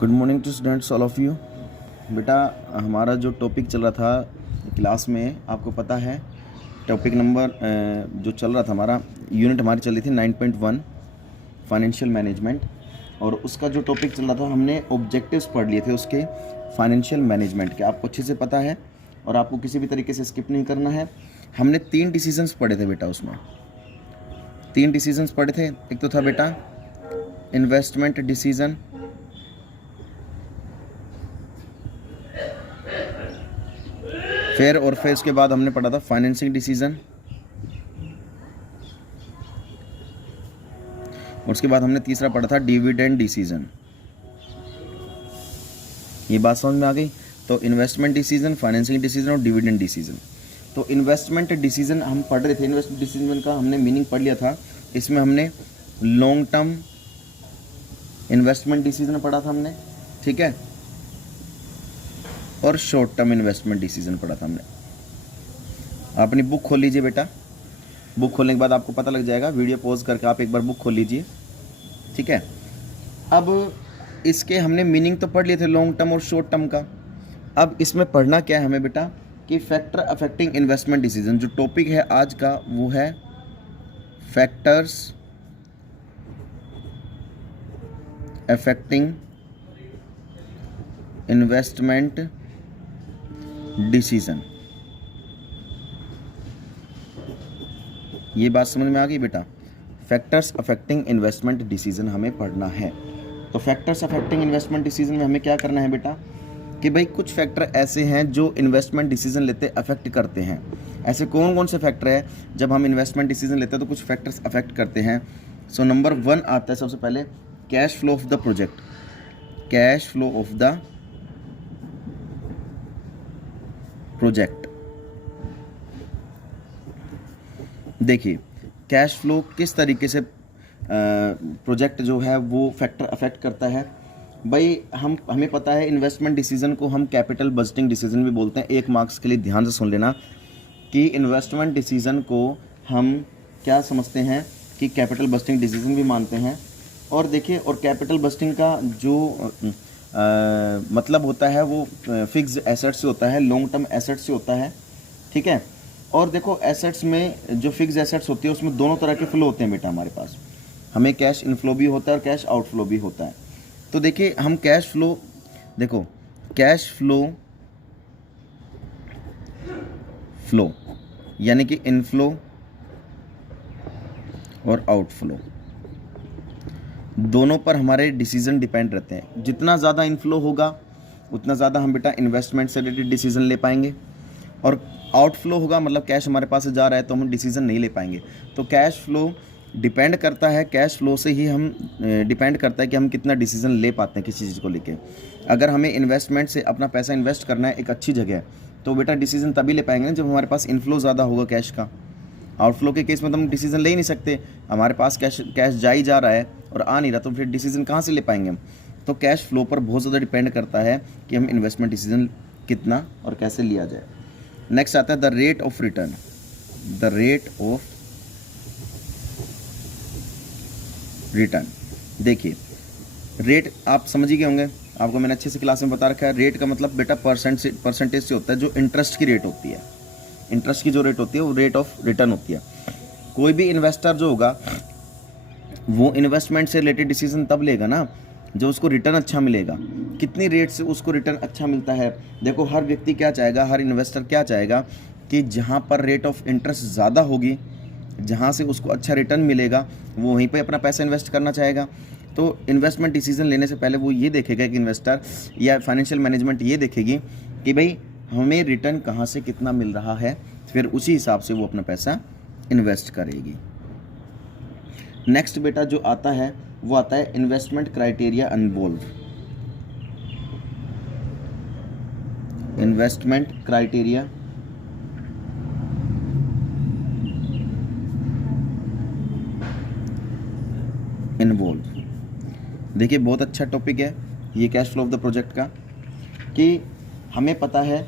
Good morning to students all of you. बेटा, हमारा जो टॉपिक चल रहा था क्लास में, आपको पता है टॉपिक नंबर जो चल रहा था हमारा यूनिट हमारी चल रही थी 9.1 फाइनेंशियल मैनेजमेंट। और उसका जो टॉपिक चल रहा था, हमने ऑब्जेक्टिव्स पढ़ लिए थे उसके फाइनेंशियल मैनेजमेंट के। आपको अच्छे से पता है और आपको किसी भी तरीके से स्किप नहीं करना है। हमने 3 डिसीजंस पढ़े थे बेटा, उसमें 3 डिसीजंस पढ़े थे। एक तो था बेटा इन्वेस्टमेंट डिसीजन, फिर उसके बाद हमने पढ़ा था फाइनेंसिंग डिसीजन, और उसके बाद हमने तीसरा पढ़ा था डिविडेंड डिसीजन। ये बात समझ में आ गई? तो इन्वेस्टमेंट डिसीजन, फाइनेंसिंग डिसीजन और डिविडेंड डिसीजन। तो इन्वेस्टमेंट डिसीजन हम पढ़ रहे थे, इन्वेस्टमेंट डिसीजन का हमने मीनिंग पढ़ लिया था। इसमें हमने लॉन्ग टर्म इन्वेस्टमेंट डिसीजन पढ़ा था हमने, ठीक है, और शॉर्ट टर्म इन्वेस्टमेंट डिसीजन पढ़ा था हमने। अपनी बुक खोल लीजिए बेटा, बुक खोलने के बाद आपको पता लग जाएगा। वीडियो पॉज करके आप एक बार बुक खोल लीजिए, ठीक है। अब इसके हमने मीनिंग तो पढ़ लिए थे लॉन्ग टर्म और शॉर्ट टर्म का। अब इसमें पढ़ना क्या है हमें बेटा कि फैक्टर अफेक्टिंग इन्वेस्टमेंट डिसीजन। जो टॉपिक है आज का वो है फैक्टर्स अफेक्टिंग इन्वेस्टमेंट डिसीजन। ये बात समझ में आ गई बेटा? फैक्टर्स अफेक्टिंग इन्वेस्टमेंट डिसीजन हमें पढ़ना है। तो फैक्टर्स अफेक्टिंग इन्वेस्टमेंट डिसीजन में हमें क्या करना है बेटा कि भाई कुछ फैक्टर ऐसे हैं जो इन्वेस्टमेंट डिसीजन लेते अफेक्ट करते हैं। ऐसे कौन कौन से फैक्टर है जब हम इन्वेस्टमेंट डिसीजन लेते हैं तो कुछ फैक्टर्स अफेक्ट करते हैं। सो नंबर 1 आता है सबसे पहले cash flow of the project. Cash flow of the project. देखिए कैश फ्लो किस तरीके से प्रोजेक्ट जो है वो फैक्टर अफेक्ट करता है। भाई हमें पता है इन्वेस्टमेंट डिसीजन को हम कैपिटल बजटिंग डिसीजन भी बोलते हैं। 1 मार्क्स के लिए ध्यान से सुन लेना कि इन्वेस्टमेंट डिसीजन को हम क्या समझते हैं कि कैपिटल बजटिंग डिसीजन भी मानते हैं। और देखिए, और कैपिटल बजटिंग का जो मतलब होता है वो फिक्स्ड एसेट से होता है, लॉन्ग टर्म एसेट से होता है, ठीक है। और देखो एसेट्स में जो फिक्स्ड एसेट्स होती है उसमें दोनों तरह के फ्लो होते हैं बेटा हमारे पास। हमें कैश इनफ्लो भी होता है और कैश आउटफ्लो भी होता है। तो देखिए हम कैश फ्लो, देखो कैश फ्लो यानी कि इनफ्लो और आउटफ्लो दोनों पर हमारे डिसीजन डिपेंड रहते हैं। जितना ज़्यादा इनफ्लो होगा उतना ज़्यादा हम बेटा इन्वेस्टमेंट से रिलेटेड डिसीजन ले पाएंगे, और आउटफ्लो होगा मतलब कैश हमारे पास से जा रहा है तो हम डिसीजन नहीं ले पाएंगे। तो कैश फ्लो डिपेंड करता है, कैश फ्लो से ही हम डिपेंड करता है कि हम कितना डिसीजन ले पाते हैं किसी चीज़ को लेके। अगर हमें इन्वेस्टमेंट से अपना पैसा इन्वेस्ट करना है एक अच्छी जगह, तो बेटा डिसीजन तभी ले पाएंगे ना जब हमारे पास इनफ्लो ज़्यादा होगा कैश का। आउटफ्लो के केस में तो हम डिसीजन ले ही नहीं सकते, हमारे पास कैश जा ही जा रहा है और आ नहीं रहा, तो फिर डिसीजन कहाँ से ले पाएंगे हम। तो कैश फ्लो पर बहुत ज़्यादा डिपेंड करता है कि हम इन्वेस्टमेंट डिसीजन कितना और कैसे लिया जाए। नेक्स्ट आता है the rate of return. The rate of return. देखिए रेट आप समझ ही गए होंगे, आपको मैंने अच्छे से क्लास में बता रखा है। रेट का मतलब बेटा परसेंटेज से होता है, जो इंटरेस्ट की रेट होती है। इंटरेस्ट की जो रेट होती है वो रेट ऑफ रिटर्न होती है। कोई भी इन्वेस्टर जो होगा वो इन्वेस्टमेंट से रिलेटेड डिसीजन तब लेगा ना जो उसको रिटर्न अच्छा मिलेगा। कितनी रेट से उसको रिटर्न अच्छा मिलता है। देखो हर व्यक्ति क्या चाहेगा, हर इन्वेस्टर क्या चाहेगा कि जहाँ पर रेट ऑफ इंटरेस्ट ज़्यादा होगी, जहाँ से उसको अच्छा रिटर्न मिलेगा, वो वहीं पे अपना पैसा इन्वेस्ट करना चाहेगा। तो इन्वेस्टमेंट डिसीजन लेने से पहले वो ये देखेगा कि इन्वेस्टर या फाइनेंशियल मैनेजमेंट ये देखेगी कि भाई हमें रिटर्न कहाँ से कितना मिल रहा है, फिर उसी हिसाब से वो अपना पैसा इन्वेस्ट करेगी। नेक्स्ट बेटा जो आता है वो आता है investment criteria involve. Investment criteria involve. देखिए बहुत अच्छा टॉपिक है ये cash flow of the project का, कि हमें पता है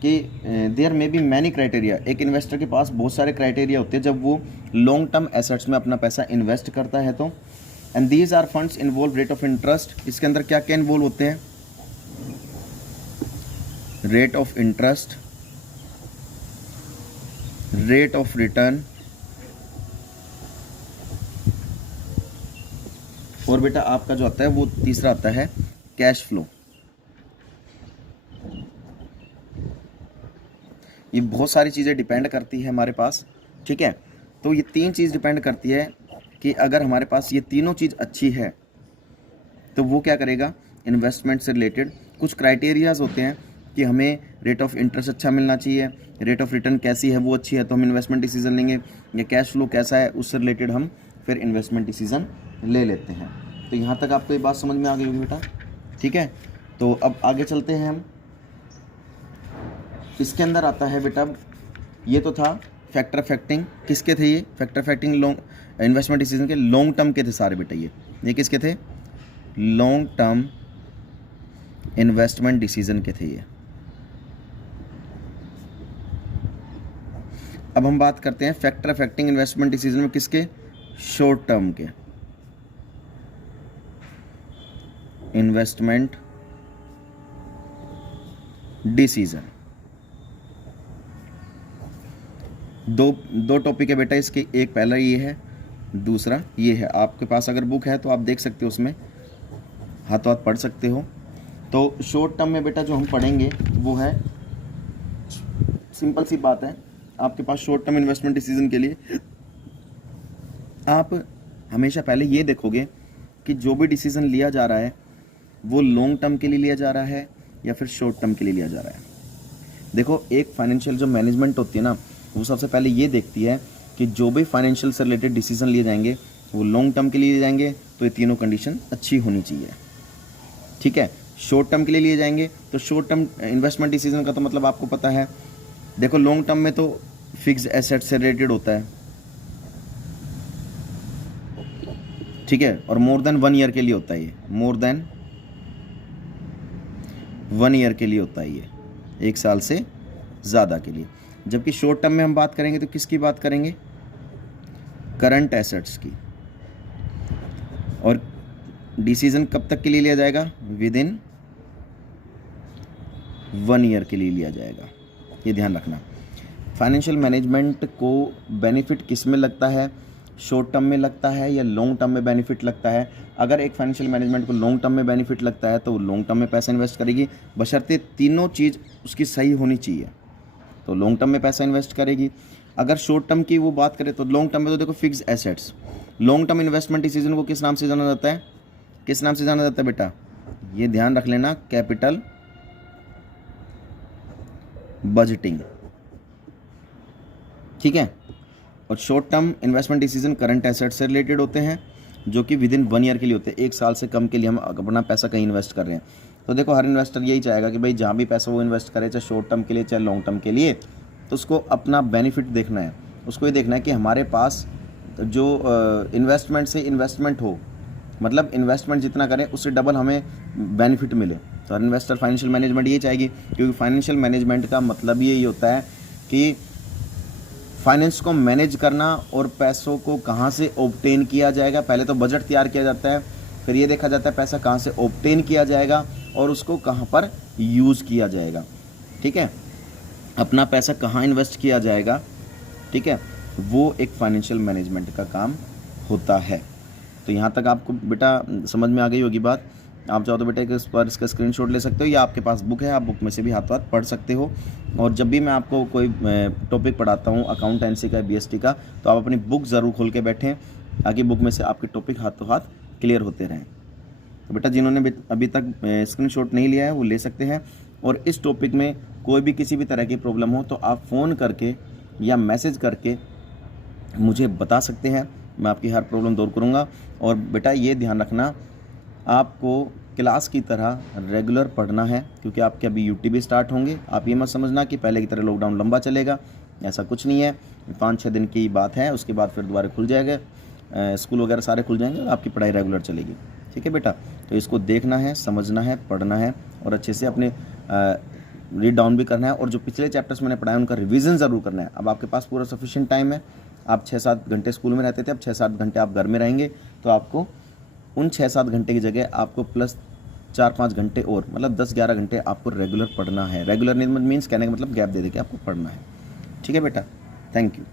कि देयर में बी मैनी क्राइटेरिया। एक इन्वेस्टर के पास बहुत सारे क्राइटेरिया होते हैं जब वो लॉन्ग टर्म एसेट्स में अपना पैसा इन्वेस्ट करता है। तो and these are funds involve rate of interest, इसके अंदर क्या क्या इन्वॉल्व होते हैं, rate of interest, rate of return, और बेटा आपका जो आता है वो तीसरा आता है कैश फ्लो। ये बहुत सारी चीज़ें डिपेंड करती है हमारे पास, ठीक है। तो ये तीन चीज़ डिपेंड करती है कि अगर हमारे पास ये तीनों चीज़ अच्छी है तो वो क्या करेगा, इन्वेस्टमेंट से रिलेटेड कुछ क्राइटेरियाज होते हैं कि हमें रेट ऑफ इंटरेस्ट अच्छा मिलना चाहिए, रेट ऑफ रिटर्न कैसी है वो अच्छी है तो हम इन्वेस्टमेंट डिसीजन लेंगे, या कैश फ्लो कैसा है उससे रिलेटेड हम फिर इन्वेस्टमेंट डिसीजन ले लेते हैं। तो यहाँ तक आपको ये बात समझ में आ गई होगी बेटा, ठीक है। तो अब आगे चलते हैं हम, इसके अंदर आता है बेटा, ये तो था फैक्टर अफेक्टिंग, किसके थे ये, factor affecting long investment decision के, लॉन्ग टर्म के थे सारे बेटा, ये किसके थे, लॉन्ग टर्म इन्वेस्टमेंट डिसीजन के थे ये। अब हम बात करते हैं फैक्टर अफेक्टिंग इन्वेस्टमेंट डिसीजन में किसके, शॉर्ट टर्म के इन्वेस्टमेंट डिसीजन। दो टॉपिक है बेटा इसके, एक पहला ये है, दूसरा ये है। आपके पास अगर बुक है तो आप देख सकते हो, उसमें हाथों हाथ पढ़ सकते हो। तो शॉर्ट टर्म में बेटा जो हम पढ़ेंगे वो है, सिंपल सी बात है, आपके पास शॉर्ट टर्म इन्वेस्टमेंट डिसीजन के लिए आप हमेशा पहले ये देखोगे कि जो भी डिसीजन लिया जा रहा है वो लॉन्ग टर्म के लिए लिया जा रहा है या फिर शॉर्ट टर्म के लिए लिया जा रहा है। देखो एक फाइनेंशियल जो मैनेजमेंट होती है ना, वो सबसे पहले ये देखती है कि जो भी फाइनेंशियल से रिलेटेड डिसीजन लिए जाएंगे वो लॉन्ग टर्म के लिए लिए जाएंगे तो ये तीनों कंडीशन अच्छी होनी चाहिए, ठीक है। शॉर्ट टर्म के लिए लिए जाएंगे तो शॉर्ट टर्म इन्वेस्टमेंट डिसीजन का तो मतलब आपको पता है, देखो लॉन्ग टर्म में तो फिक्स एसेट से रिलेटेड होता है, ठीक है, और मोर देन 1 ईयर के लिए होता है ये, मोर देन 1 ईयर के लिए होता है ये, 1 साल से ज़्यादा के लिए। जबकि शॉर्ट टर्म में हम बात करेंगे तो किसकी बात करेंगे, करंट एसेट्स की। और डिसीजन कब तक के लिए लिया जाएगा, विद इन 1 ईयर के लिए लिया जाएगा, ये ध्यान रखना। फाइनेंशियल मैनेजमेंट को बेनिफिट किस में लगता है, शॉर्ट टर्म में लगता है या लॉन्ग टर्म में बेनिफिट लगता है। अगर एक फाइनेंशियल मैनेजमेंट को लॉन्ग टर्म में बेनिफिट लगता है तो वो लॉन्ग टर्म में पैसा इन्वेस्ट करेगी, बशर्ते तीनों चीज़ उसकी सही होनी चाहिए, तो लॉन्ग टर्म में पैसा इन्वेस्ट करेगी। अगर शॉर्ट टर्म की वो बात करें तो लॉन्ग टर्म में तो देखो fix assets, long term investment decision को किस नाम से जाना जाता है, किस नाम से जाना जाता है बेटा, ये ध्यान रख लेना, कैपिटल बजटिंग, ठीक है। और short term investment decision current asset से रिलेटेड होते हैं जो कि विद इन 1 ईयर के लिए होते हैं, 1 साल से कम के लिए हम अपना पैसा कहीं इन्वेस्ट कर रहे हैं। तो देखो हर इन्वेस्टर यही चाहेगा कि भाई जहाँ भी पैसा वो इन्वेस्ट करे, चाहे शॉर्ट टर्म के लिए चाहे लॉन्ग टर्म के लिए, तो उसको अपना बेनिफिट देखना है, उसको ये देखना है कि हमारे पास जो इन्वेस्टमेंट से इन्वेस्टमेंट हो, मतलब इन्वेस्टमेंट जितना करें उससे डबल हमें बेनिफिट मिले। तो हर इन्वेस्टर फाइनेंशियल मैनेजमेंट ये चाहेगी, क्योंकि फाइनेंशियल मैनेजमेंट का मतलब यही होता है कि फाइनेंस को मैनेज करना और पैसों को कहाँ से ऑब्टेन किया जाएगा। पहले तो बजट तैयार किया जाता है, फिर ये देखा जाता है पैसा कहाँ से ऑब्टेन किया जाएगा और उसको कहाँ पर यूज़ किया जाएगा, ठीक है, अपना पैसा कहाँ इन्वेस्ट किया जाएगा, ठीक है, वो एक फाइनेंशियल मैनेजमेंट का काम होता है। तो यहाँ तक आपको बेटा समझ में आ गई होगी बात। आप चाहो तो बेटा इस पर इसका स्क्रीनशॉट ले सकते हो, या आपके पास बुक है, आप बुक में से भी हाथों हाथ पढ़ सकते हो। और जब भी मैं आपको कोई टॉपिक पढ़ाता हूँ अकाउंटेंसी का, बीएसटी का, तो आप अपनी बुक ज़रूर खोल के बैठें ताकि बुक में से आपके टॉपिक हाथों हाथ क्लियर होते रहें। तो बेटा जिन्होंने अभी तक स्क्रीनशॉट नहीं लिया है वो ले सकते हैं। और इस टॉपिक में कोई भी किसी भी तरह की प्रॉब्लम हो तो आप फ़ोन करके या मैसेज करके मुझे बता सकते हैं, मैं आपकी हर प्रॉब्लम दूर करूँगा। और बेटा ये ध्यान रखना, आपको क्लास की तरह रेगुलर पढ़ना है, क्योंकि आपके अभी यूटी भी स्टार्ट होंगे। आप ये मत समझना कि पहले की तरह लॉकडाउन लंबा चलेगा, ऐसा कुछ नहीं है। 5-6 दिन की बात है, उसके बाद फिर दोबारा खुल जाएगा, स्कूल वगैरह सारे खुल जाएंगे और आपकी पढ़ाई रेगुलर चलेगी, ठीक है बेटा। तो इसको देखना है, समझना है, पढ़ना है और अच्छे से अपने रीड डाउन भी करना है। और जो पिछले चैप्टर्स मैंने पढ़ाया उनका रिवीजन ज़रूर करना है। अब आपके पास पूरा सफिशिएंट टाइम है, आप 6-7 घंटे स्कूल में रहते थे, अब 6-7 घंटे आप घर में रहेंगे, तो आपको उन 6-7 घंटे की जगह आपको प्लस 4-5 घंटे और, मतलब 10-11 घंटे आपको रेगुलर पढ़ना है। रेगुलर मीन्स कहने का मतलब गैप दे दे के आपको पढ़ना है। ठीक है बेटा, थैंक यू।